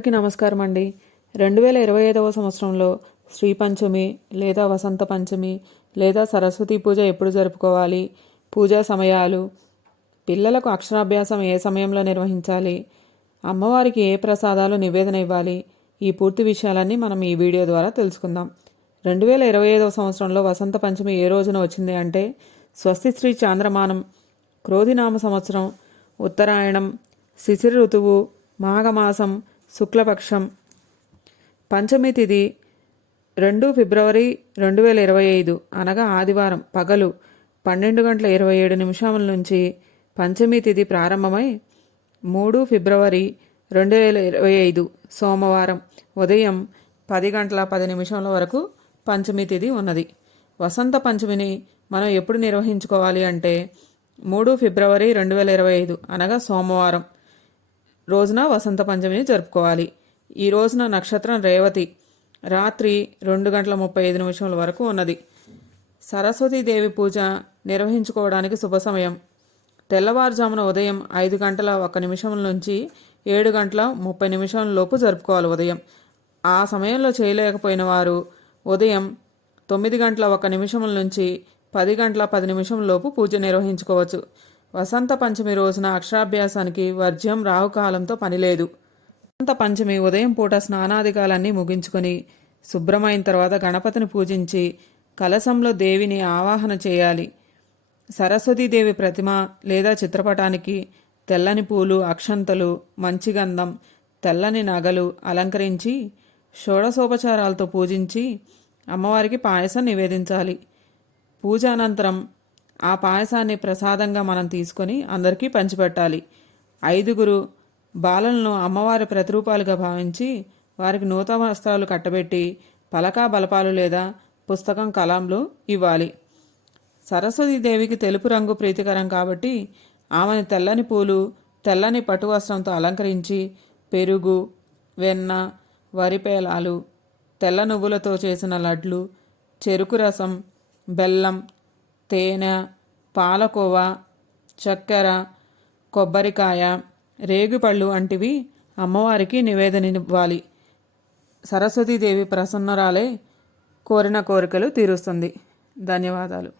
అందరికీ నమస్కారం అండి. 2025వ సంవత్సరంలో శ్రీ పంచమి లేదా వసంత పంచమి లేదా సరస్వతి పూజ ఎప్పుడు జరుపుకోవాలి, పూజా సమయాలు, పిల్లలకు అక్షరాభ్యాసం ఏ సమయంలో నిర్వహించాలి, అమ్మవారికి ఏ ప్రసాదాలు నివేదన ఇవ్వాలి, ఈ పూర్తి విషయాలన్నీ మనం ఈ వీడియో ద్వారా తెలుసుకుందాం. 2025వ సంవత్సరంలో వసంత పంచమి ఏ రోజున వచ్చింది అంటే స్వస్తి శ్రీ చాంద్రమానం, క్రోధినామ సంవత్సరం, ఉత్తరాయణం, శిశిర ఋతువు, మాఘమాసం, శుక్లపక్షం. పంచమి తిథి 2 ఫిబ్రవరి 2025 అనగా ఆదివారం పగలు 12:27 నుంచి పంచమి తిథి ప్రారంభమై 3 ఫిబ్రవరి 2025 సోమవారం ఉదయం 10:10 వరకు పంచమి తిథి ఉన్నది. వసంత పంచమిని మనం ఎప్పుడు నిర్వహించుకోవాలి అంటే 3 ఫిబ్రవరి 2025 అనగా సోమవారం రోజున వసంత పంచమిని జరుపుకోవాలి. ఈ రోజున నక్షత్రం రేవతి, రాత్రి 2:35 వరకు ఉన్నది. సరస్వతీదేవి పూజ నిర్వహించుకోవడానికి శుభ సమయం తెల్లవారుజామున ఉదయం 5:01 నుంచి 7:30 లోపు జరుపుకోవాలి. ఉదయం ఆ సమయంలో చేయలేకపోయిన వారు ఉదయం 9:01 నుంచి 10:10 లోపు పూజ నిర్వహించుకోవచ్చు. వసంత పంచమి రోజున అక్షరాభ్యాసానికి వర్జ్యం రాహుకాలంతో పనిలేదు. వసంత పంచమి ఉదయం పూట స్నానాదికాలన్నీ ముగించుకొని శుభ్రమైన తర్వాత గణపతిని పూజించి కలశంలో దేవిని ఆవాహన చేయాలి. సరస్వతీదేవి ప్రతిమ లేదా చిత్రపటానికి తెల్లని పూలు, అక్షంతలు, మంచిగంధం, తెల్లని నగలు అలంకరించి షోడశోపచారాలతో పూజించి అమ్మవారికి పాయసం నివేదించాలి. పూజ అనంతరం ఆ పాయసాన్ని ప్రసాదంగా మనం తీసుకొని అందరికీ పంచిపెట్టాలి. 5 బాలలను అమ్మవారి ప్రతిరూపాలుగా భావించి వారికి నూతన వస్త్రాలు కట్టబెట్టి పలకా బలపాలు లేదా పుస్తకం, కలంలు ఇవ్వాలి. సరస్వతీదేవికి తెలుపు రంగు ప్రీతికరం కాబట్టి ఆమెను తెల్లని పూలు, తెల్లని పట్టు వస్త్రంతో అలంకరించి పెరుగు, వెన్న, వరిపేలాలు, తెల్ల నువ్వులతో చేసిన లడ్లు, చెరుకు రసం, బెల్లం, తేనె, పాలకోవా, చక్కెర, కొబ్బరికాయ, రేగుపళ్ళు వంటివి అమ్మవారికి నివేదనివ్వాలి. సరస్వతీదేవి ప్రసన్నరాలై కోరిన కోరికలు తీరుస్తుంది. ధన్యవాదాలు.